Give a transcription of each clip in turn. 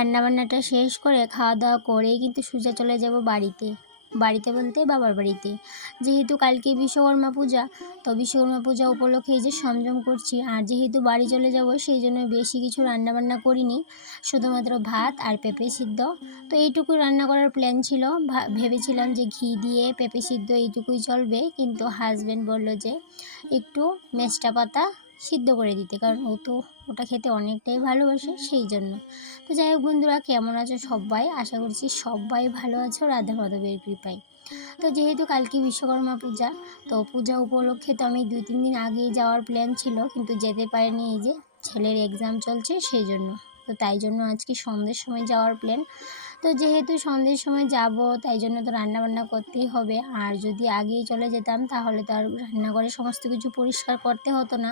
রান্নাবান্নাটা শেষ করে খাওয়া দাওয়া করেই কিন্তু সোজা চলে যাব বাড়িতে। বাড়িতে বলতে বাবার বাড়িতে। যেহেতু কালকে বিশ্বকর্মা পূজা, তো বিশ্বকর্মা পূজা উপলক্ষে এই যে সংযম করছি। আর যেহেতু বাড়ি চলে যাব সেই জন্য বেশি কিছু রান্নাবান্না করিনি, শুধুমাত্র ভাত আর পেঁপে সিদ্ধ। তো এইটুকুই রান্না করার প্ল্যান ছিল। ভেবেছিলাম যে ঘি দিয়ে পেঁপে সিদ্ধ এইটুকুই চলবে, কিন্তু হাজব্যান্ড বলল যে একটু মেষ্টা পাতা সিদ্ধ করে দিতে, কারণ ও তো ওটা খেতে অনেকটাই ভালোবাসে সেই জন্য। তো যাই হোক বন্ধুরা, কেমন আছো সবাই? আশা করছি সবাই ভালো আছো রাধা মাধবের কৃপায়। তো যেহেতু কালকে বিশ্বকর্মা পূজা, তো পূজা উপলক্ষে তো আমি 2-3 দিন আগেই যাওয়ার প্ল্যান ছিল, কিন্তু যেতে পারিনি। এই যে ছেলের এক্সাম চলছে সেই জন্য। তো তাই জন্য আজকে সন্ধ্যের সময় যাওয়ার প্ল্যান। তো যেহেতু সন্ধ্যের সময় যাব, তাই জন্য তো রান্নাবান্না করতেই হবে। আর যদি আগেই চলে যেতাম তাহলে তো আর রান্নাঘরে সমস্ত কিছু পরিষ্কার করতে হতো না।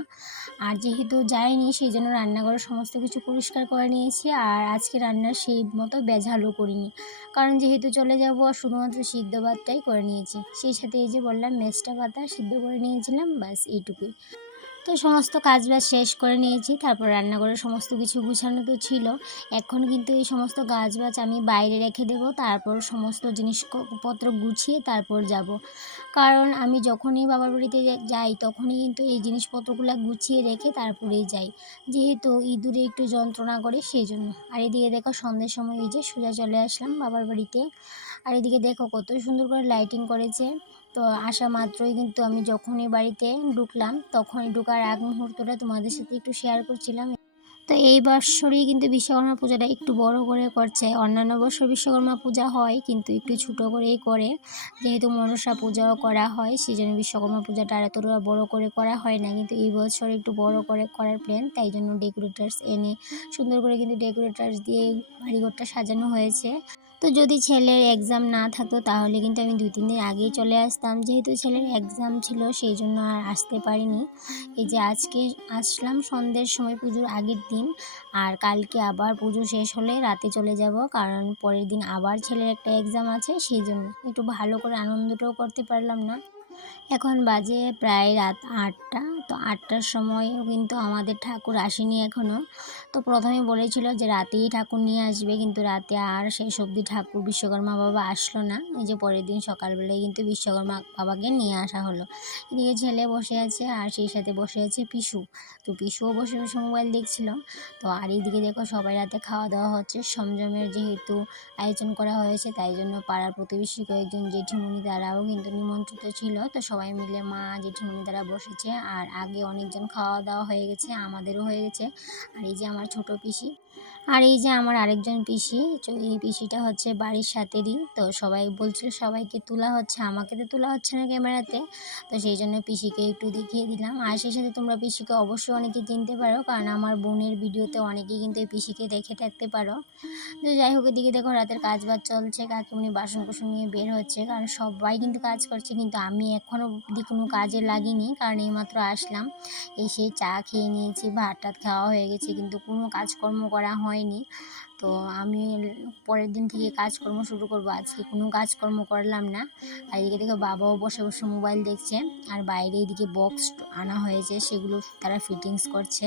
আর যেহেতু যাইনি সেই জন্য রান্নাঘরে সমস্ত কিছু পরিষ্কার করে নিয়েছি। আর আজকে রান্নার সেই মতো বেঝালও করিনি, কারণ যেহেতু চলে যাব শুধুমাত্র সিদ্ধ ভাতটাই করে নিয়েছি। সেই সাথে এই যে বললাম মেষ্টা পাতা সিদ্ধ করে নিয়েছিলাম, ব্যাস এইটুকুই। তো সমস্ত কাজবাজ শেষ করে নিয়েছি, তারপর রান্নাঘরের সমস্ত কিছু গুছানো তো ছিল। এখন কিন্তু এই সমস্ত কাজবাজ আমি বাইরে রেখে দেব, তারপর সমস্ত জিনিসপত্র গুছিয়ে তারপর যাব। কারণ আমি যখনই বাবার বাড়িতে যাই তখনই কিন্তু এই জিনিসপত্রগুলো গুছিয়ে রেখে তারপরেই যাই, যেহেতু ইঁদুরে একটু যন্ত্রণা করে সেই জন্য। আর এদিকে দেখো সন্ধ্যের সময় এই যে সোজা চলে আসলাম বাবার বাড়িতে। আর এদিকে দেখো কত সুন্দর করে লাইটিং করেছে। তো আসা মাত্রই কিন্তু আমি যখনই বাড়িতে ঢুকলাম, তখনই ঢোকার আগ মুহূর্তটা তোমাদের সাথে একটু শেয়ার করছিলাম। তো এই বৎসরই কিন্তু বিশ্বকর্মা পূজাটা একটু বড় করে করছে। অন্যান্য বছর বিশ্বকর্মা পূজা হয় কিন্তু একটু ছোটো করেই করে, যেহেতু মনসা পূজাও করা হয় সেই জন্য বিশ্বকর্মা পূজাটা আর এতটা বড় করে করা হয় না। কিন্তু এই বছর একটু বড় করে করার প্ল্যান, তাই জন্য ডেকোরেটার্স এনে সুন্দর করে কিন্তু ডেকোরেটার্স দিয়ে বাড়িঘরটা সাজানো হয়েছে। তো যদি ছেলের এক্সাম না থাকতো তাহলে কিন্তু আমি 2-3 দিন আগেই চলে আসতাম, যেহেতু ছেলের এক্সাম ছিল সেই জন্য আর আসতে পারিনি। এই যে আজকে আসলাম সন্ধ্যের সময় পুজোর আগের দিন। আর কালকে আবার পুজো শেষ হলে রাতে চলে যাব, কারণ পরের দিন আবার ছেলের একটা এক্সাম আছে সেই জন্য একটু ভালো করে আনন্দটাও করতে পারলাম না। এখন বাজে প্রায় রাত 8টা। তো 8টার সময়ও কিন্তু আমাদের ঠাকুর আসেনি এখনও। তো প্রথমে বলেছিল যে রাতেই ঠাকুর নিয়ে আসবে, কিন্তু রাতে আর শেষ অবধি ঠাকুর বিশ্বকর্মা বাবা আসলো না। এই যে পরের দিন সকালবেলায় কিন্তু বিশ্বকর্মা বাবাকে নিয়ে আসা হলো। এদিকে ছেলে বসে আছে আর সেই সাথে বসে আছে পিসু। তো পিসুও বসে বসে মোবাইল দেখছিল। তো আর এইদিকে দেখো সবাই রাতে খাওয়া দাওয়া হচ্ছে। সংযমের যেহেতু আয়োজন করা হয়েছে তাই জন্য পাড়ার প্রতিবেশী কয়েকজন জেঠিমণি তারাও কিন্তু নিমন্ত্রিত ছিল। তো সবাই মিলে মা জেঠিমণি তারা বসেছে। আর আগে অনেকজন খাওয়া দাওয়া হয়ে গেছে, আমাদেরও হয়ে গেছে। আর এই যে আমার ছোট পিসি, আর এই যে আমার আরেকজন পিসি। তো এই পিসিটা হচ্ছে বাড়ির সাথেরই। তো সবাই বলছিল সবাইকে তোলা হচ্ছে, আমাকে তো তোলা হচ্ছে না ক্যামেরাতে। তো সেই জন্য পিসিকে একটু দেখিয়ে দিলাম। আর সেই সাথে তোমরা পিসিকে অবশ্যই অনেকে চিনতে পারো, কারণ আমার বোনের ভিডিওতে অনেকেই কিন্তু এই পিসিকে দেখে থাকতে পারো। তো যাই হোক, এদিকে দেখো রাতের কাজ বাজ চলছে, কাকিমুনি বাসন কোসন নিয়ে বের হচ্ছে, কারণ সবাই কিন্তু কাজ করছে কিন্তু আমি এখনও অবধি কোনো কাজে লাগিনি, কারণ এইমাত্র আসলাম, এসে চা খেয়ে নিয়েছি, ভাত টাত খাওয়া হয়ে গেছে, কিন্তু কোনো কাজকর্ম করা হয়নি। তো আমি পরের দিন থেকে কাজকর্ম শুরু করব, আজকে কোনো কাজকর্ম করলাম না। আর এদিকে দেখো বাবাও বসে বসে মোবাইল দেখছে। আর বাইরে এদিকে বক্স আনা হয়েছে, সেগুলো তারা ফিটিংস করছে।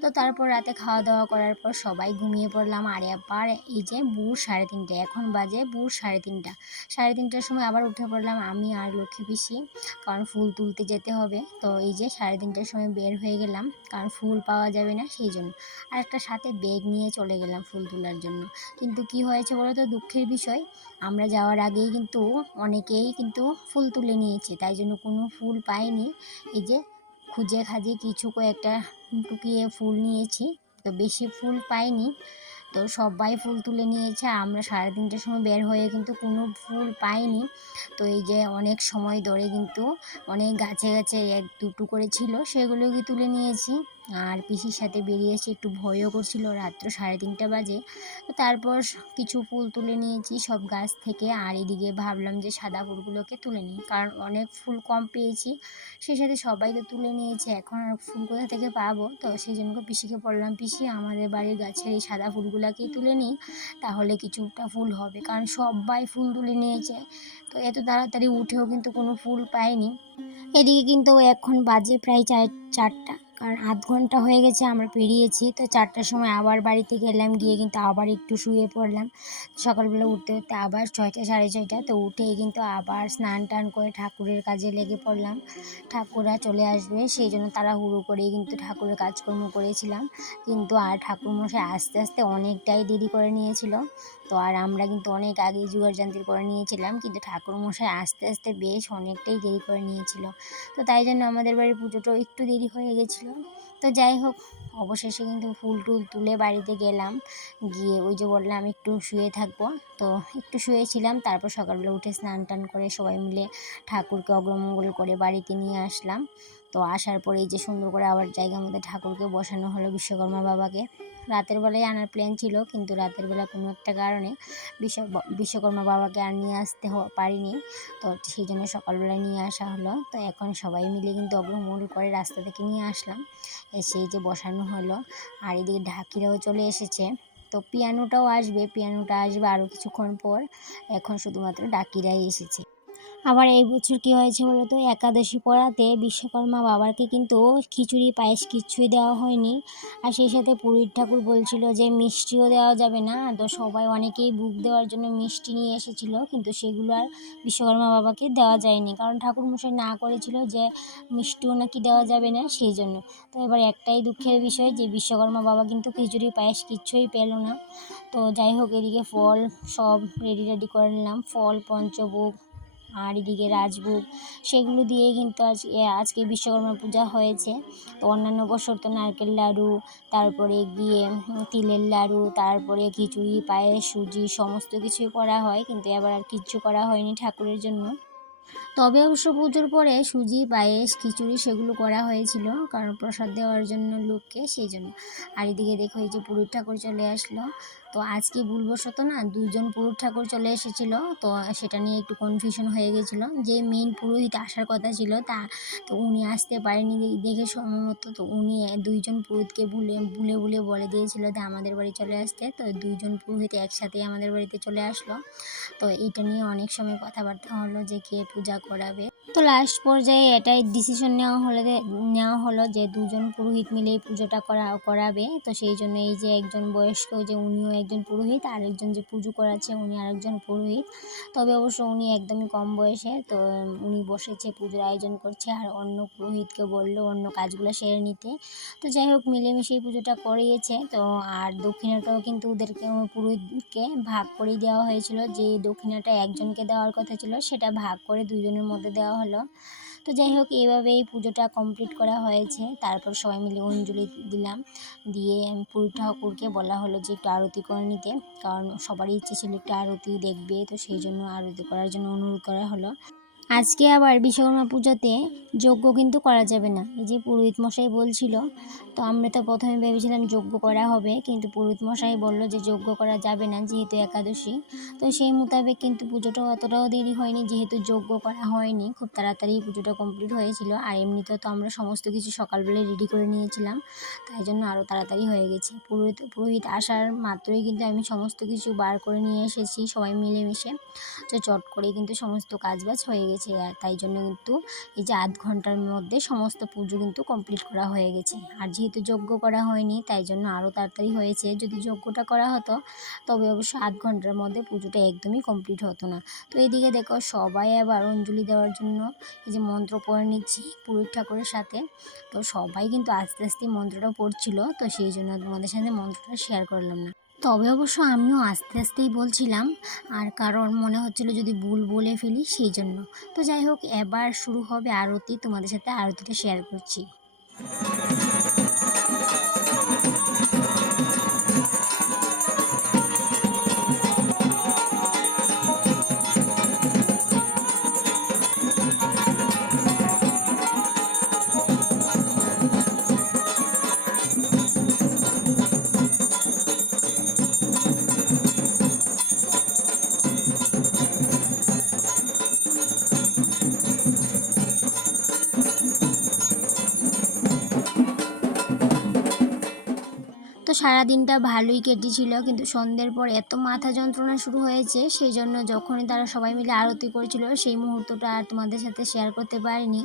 তো তারপর রাতে খাওয়া দাওয়া করার পর সবাই ঘুমিয়ে পড়লাম। আর আবার এই যে ভোর 3:30, এখন বাজে ভোর 3:30। 3:30টার সময় আবার উঠে পড়লাম আমি আর লক্ষ্মী পিসি, কারণ ফুল তুলতে যেতে হবে। তো এই যে 3:30টার সময় বের হয়ে গেলাম, কারণ ফুল পাওয়া যাবে না সেই জন্য। আর একটা সাথে ব্যাগ নিয়ে চলে গেলাম ফুল তোলার জন্য। কিন্তু কি হয়েছে বলো তো, দুঃখের বিষয়, আমরা যাওয়ার আগেই কিন্তু অনেকেই কিন্তু ফুল তুলে নিয়েছে, তাই জন্য কোনো ফুল পাইনি। এই যে খুঁজে খাজে কিছু কয়েকটা টুকিয়ে ফুল নিয়েছি, তো বেশি ফুল পাইনি। তো সবাই ফুল তুলে নিয়েছে, আমরা 3:30টার সময় বের হয়ে কিন্তু কোনো ফুল পাইনি। তো এই যে অনেক সময় ধরে কিন্তু অনেক গাছে গাছে 1-2 করে ছিল, সেগুলোকে তুলে নিয়েছি। আর পিসির সাথে বেরিয়েছি, একটু ভয়ও করছিল, রাত্র 3:30 বাজে। তো তারপর কিছু ফুল তুলে নিয়েছি সব গাছ থেকে। আর এদিকে ভাবলাম যে সাদা ফুলগুলোকে তুলে নিই, কারণ অনেক ফুল কম পেয়েছি, সেই সাথে সবাই তো তুলে নিয়েছে, এখন আর ফুল কোথা থেকে পাবো। তো সেই জন্য পিসিকে বললাম, পিসি আমাদের বাড়ির গাছের এই সাদা ফুলগুলোকেই তুলে নিই, তাহলে কিছুটা ফুল হবে, কারণ সবাই ফুল তুলে নিয়েছে। তো এত তাড়াতাড়ি উঠেও কিন্তু কোনো ফুল পাইনি। এদিকে কিন্তু এখন বাজে প্রায় 4টা, কারণ আধ ঘন্টা হয়ে গেছে আমরা পেরিয়েছি। তো 4টার সময় আবার বাড়িতে গেলাম, গিয়ে কিন্তু আবার একটু শুয়ে পড়লাম। সকালবেলা উঠতে উঠতে আবার 6টা 6:30, তো উঠেই কিন্তু আবার স্নান টান করে ঠাকুরের কাজে লেগে পড়লাম। ঠাকুররা চলে আসবে সেই জন্য তাড়াহুড়ো করেই কিন্তু ঠাকুরের কাজকর্ম করেছিলাম। কিন্তু আর ঠাকুরমশাই আসতে আসতে অনেকটাই দেরি করে নিয়েছিল। তো আর আমরা কিন্তু অনেক আগেই জোগাড়যন্ত্র করে নিয়েছিলাম, কিন্তু ঠাকুরমশাই আসতে আসতে বেশ অনেকটাই দেরি করে নিয়েছিল। তো তাই জন্য আমাদের বাড়ির পুজোটাও একটু দেরি হয়ে গেছিলো। তো যাই হোক, অবশেষে কিন্তু ফুল টুল তুলে বাড়িতে গেলাম। গিয়ে ওই যে বললাম একটু শুয়ে থাকবো, তো একটু শুয়েছিলাম। তারপর সকালবেলা উঠে স্নান টান করে সবাই মিলে ঠাকুরকে অগ্রমঙ্গল করে বাড়িতে নিয়ে আসলাম। তো আসার পরে এই যে সুন্দর করে আবার জায়গা মতো ঠাকুরকে বসানো হলো, বিশ্বকর্মা বাবাকে। রাতের বেলায় আনার প্ল্যান ছিল, কিন্তু রাতের বেলা কোনো একটা কারণে বিশ্বকর্মা বাবাকে আর নিয়ে আসতে পারিনি। তো সেই জন্য সকালবেলায় নিয়ে আসা হলো। তো এখন সবাই মিলে কিন্তু অগ্রমঙ্গল করে রাস্তা থেকে নিয়ে আসলাম, এসে এই যে বসানো হলো। আর এদিকে ঢাকিরাও চলে এসেছে। তো পিয়ানোটা আসবে আরও কিছুক্ষণ পর। এখন শুধুমাত্র ডাকিরাই এসেছে। আবার এই বছর কী হয়েছে বলো তো, একাদশী পড়াতে বিশ্বকর্মা বাবাকে কিন্তু খিচুড়ি পায়েস কিচ্ছুই দেওয়া হয়নি। আর সেই সাথে পুরোহিত ঠাকুর বলছিল যে মিষ্টিও দেওয়া যাবে না। তো সবাই অনেকেই ভোগ দেওয়ার জন্য মিষ্টি নিয়ে এসেছিলো, কিন্তু সেগুলো আর বিশ্বকর্মা বাবাকে দেওয়া যায়নি, কারণ ঠাকুরমশাই না করেছিল যে মিষ্টিও নাকি দেওয়া যাবে না, সেই জন্য। তো এবার একটাই দুঃখের বিষয় যে বিশ্বকর্মা বাবা কিন্তু খিচুড়ি পায়েস কিচ্ছুই পেল না। তো যাই হোক, এদিকে ফল সব রেডি করে নিলাম, ফল পঞ্চভোগ আর এদিকে রাজভোগ, সেগুলো দিয়েই কিন্তু আজকে বিশ্বকর্মা পূজা হয়েছে। তো অন্যান্য বছর তো নারকেল লাড়ু, তারপরে গিয়ে তিলের লাড়ু, তারপরে খিচুড়ি পায়েস সুজি সমস্ত কিছুই করা হয়, কিন্তু এবার আর কিচ্ছু করা হয়নি ঠাকুরের জন্য। তবে অবশ্য পুজোর পরে সুজি পায়েস খিচুড়ি সেগুলো করা হয়েছিল, কারণ প্রসাদ দেওয়ার জন্য লোককে, সেই জন্য। আর এদিকে দেখো এই যে পুরোহিত ঠাকুর চলে আসলো। তো আজকে ভুলবশত না 2জন পুরোহিত ঠাকুর চলে এসেছিলো, তো সেটা নিয়ে একটু কনফিউশন হয়ে গেছিলো। যে মেইন পুরোহিত আসার কথা ছিল তো উনি আসতে পারেনি দেখে সম্ভবত। তো উনি 2জন পুরোহিতকে বলে দিয়েছিল যে আমাদের বাড়ি চলে আসতে। তো 2জন পুরোহিত একসাথেই আমাদের বাড়িতে চলে আসলো। তো এইটা নিয়ে অনেক সময় কথাবার্তা হলো যে কে পূজা করাবে। তো লাস্ট পর্যায়ে এটাই ডিসিশন নেওয়া হলো যে 2জন পুরোহিত মিলেই পুজোটা করাবে। তো সেই জন্য এই যে একজন বয়স্ক, যে উনিও একজন পুরোহিত, আর একজন যে পুজো করাচ্ছে উনি আরেকজন পুরোহিত। তবে অবশ্য উনি একদমই কম বয়সে। তো উনি বসেছে পুজোর আয়োজন করছে, আর অন্য পুরোহিতকে বললো অন্য কাজগুলো সেরে নিতে। তো যাই হোক, মিলেমিশেই পুজোটা করিয়েছে। তো আর দক্ষিণাটাও কিন্তু ওদেরকে পুরোহিতকে ভাগ করে দেওয়া হয়েছিল, যে দক্ষিণাটা একজনকে দেওয়ার কথা ছিল সেটা ভাগ করে 2জনের মধ্যে দেওয়া হলো। তো যাই হোক, এইভাবেই পুজোটা কমপ্লিট করা হয়েছে। তারপর সবাই মিলে অঞ্জলি দিলাম, দিয়ে পুরোহিত ঠাকুরকে বলা হলো যে একটু আরতি করে নিতে, কারণ সবারই ইচ্ছে ছিল একটু আরতি দেখবে। তো সেই জন্য আরতি করার জন্য অনুরোধ করা হলো। আজকে আবার বিশ্বকর্মা পুজোতে যজ্ঞ কিন্তু করা যাবে না, এই যে পুরোহিত মশাই বলছিল। তো আমরা তো প্রথমে ভেবেছিলাম যজ্ঞ করা হবে, কিন্তু পুরোহিত মশাই বললো যে যজ্ঞ করা যাবে না যেহেতু একাদশী। তো সেই মোতাবেক কিন্তু পুজোটা অতটাও দেরি হয়নি, যেহেতু যজ্ঞ করা হয়নি, খুব তাড়াতাড়ি পুজোটা কমপ্লিট হয়েছিল। আর এমনিতেও তো আমরা সমস্ত কিছু সকালবেলায় রেডি করে নিয়েছিলাম, তাই জন্য আরও তাড়াতাড়ি হয়ে গেছে। পুরোহিত আসার মাত্রই কিন্তু আমি সমস্ত কিছু বার করে নিয়ে এসেছি সবাই মিলেমিশে। তো চট করে কিন্তু সমস্ত কাজবাজ হয়ে গেছে, আর তাই জন্য কিন্তু এই যে আধ ঘন্টার মধ্যে সমস্ত পুজো কিন্তু কমপ্লিট করা হয়ে গেছে। আর যেহেতু যজ্ঞ করা হয়নি তাই জন্য আরও তাড়াতাড়ি হয়েছে। যদি যজ্ঞটা করা হতো তবে অবশ্য আধ ঘন্টার মধ্যে পুজোটা একদমই কমপ্লিট হতো না। তো এইদিকে দেখো সবাই আবার অঞ্জলি দেওয়ার জন্য এই যে মন্ত্র পড়ে নিচ্ছি পুরোহিত ঠাকুরের সাথে। তো সবাই কিন্তু আস্তে আস্তে মন্ত্রটা পড়ছিল, তো সেই জন্য তোমাদের সাথে মন্ত্রটা শেয়ার করলাম না। তবে অবশ্য আমিও আস্তে আস্তেই বলছিলাম, আর কারণ মনে হচ্ছিলো যদি ভুল বলে ফেলি সেই জন্য। তো যাই হোক, এবার শুরু হবে আরতি, তোমাদের সাথে আরতিটা শেয়ার করছি। সারা দিনটা ভালোই কেটেছিল, কিন্তু সন্ধ্যের পর এত মাথা যন্ত্রণা শুরু হয়েছে, সেই জন্য যখনই তারা সবাই মিলে আরতি করেছিল সেই মুহূর্তটা আর তোমাদের সাথে শেয়ার করতে পারিনি।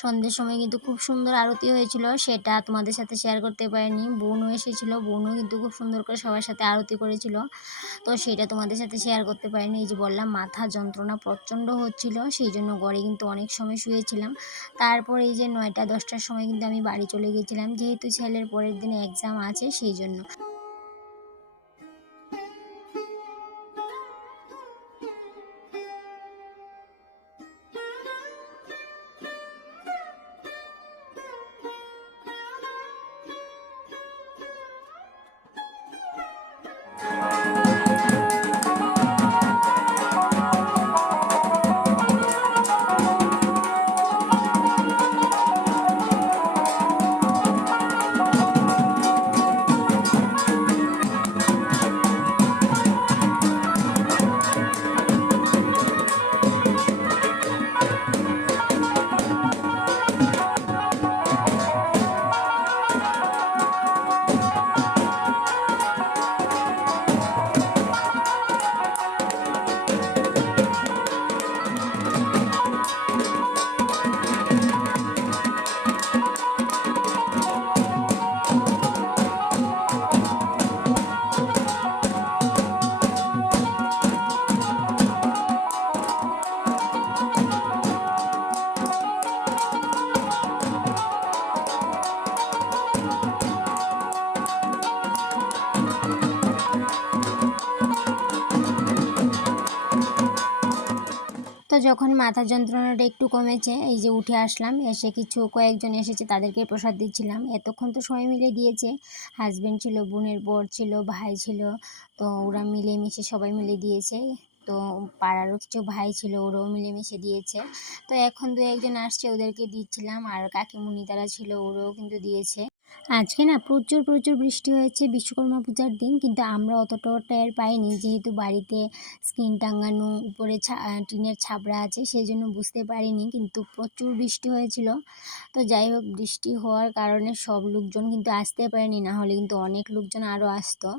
সন্ধ্যের সময় কিন্তু খুব সুন্দর আরতি হয়েছিল, সেটা তোমাদের সাথে শেয়ার করতে পারিনি। বোনও এসেছিল, বোনও কিন্তু খুব সুন্দর করে সবার সাথে আরতি করেছিল, তো সেটা তোমাদের সাথে শেয়ার করতে পারিনি। এই যে বললাম মাথা যন্ত্রণা প্রচণ্ড হচ্ছিল, সেই জন্য ঘরে কিন্তু অনেক সময় শুয়েছিলাম। তারপর এই যে 9টা-10টার সময় কিন্তু আমি বাড়ি চলে গেছিলাম, যেহেতু ছেলের পরের দিনে এক্সাম আছে সেই জন্য। তো যখন মাথা যন্ত্রণাটা একটু কমেছে, এই যে উঠে আসলাম, এসে কয়েকজন এসেছে, তাদেরকে প্রসাদ দিচ্ছিলাম। এতক্ষণ তো সবাই মিলে দিয়েছে, হাজব্যান্ড ছিল, বোনের বর ছিল, ভাই ছিল, তো ওরা মিলেমিশে সবাই মিলে দিয়েছে। তো পাড়ারও কিছু ভাই ছিল, ওরাও মিলেমিশে দিয়েছে। তো এখন দু একজন আসছে, ওদেরকে দিচ্ছিলাম, আর কাকিমুনি তারা ছিল, ওরাও কিন্তু দিয়েছে। আজকে না প্রচুর প্রচুর বৃষ্টি হয়েছে বিশ্বকর্মা পূজার দিন, কিন্তু আমরা অতটাও টের পাইনি, যেহেতু বাড়িতে স্ক্রিন টাঙানো, উপরে টিনের ছাবড়া আছে, সেই জন্য বুঝতে পারিনি, কিন্তু প্রচুর বৃষ্টি হয়েছিল। তো যাই হোক, বৃষ্টি হওয়ার কারণে সব লোকজন কিন্তু আসতে পারেনি, না হলে কিন্তু অনেক লোকজন আরও আসতো।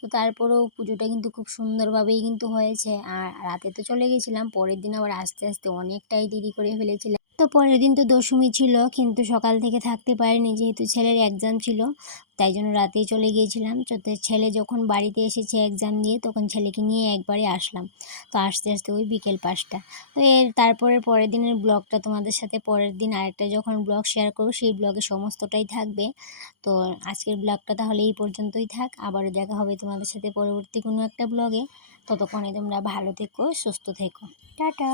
তো তারপরেও পুজোটা কিন্তু খুব সুন্দরভাবেই কিন্তু হয়েছে। আর রাতে তো চলে গেছিলাম, পরের দিন আবার আস্তে আস্তে অনেকটাই দেরি করে ফেলেছিলাম। তো পরের দিন তো দশমী ছিল, কিন্তু সকাল থেকে থাকতে পারিনি, যেহেতু ছেলের এক্সাম ছিল, তাই জন্য রাতেই চলে গিয়েছিলাম। তো ছেলে যখন বাড়িতে এসেছে এক্সাম দিয়ে, তখন ছেলেকে নিয়ে একবারে আসলাম। তো আস্তে আস্তে ওই বিকেল 5টা। তো তারপরে পরের দিনের ব্লগটা তোমাদের সাথে পরের দিন আরেকটা যখন ব্লগ শেয়ার করবো, সেই ব্লগে সমস্তটাই থাকবে। তো আজকের ব্লগটা তাহলে এই পর্যন্তই থাক, আবারও দেখা হবে তোমাদের সাথে পরবর্তী কোনো একটা ব্লগে। ততক্ষণে তোমরা ভালো থেকো, সুস্থ থেকো। টাটা।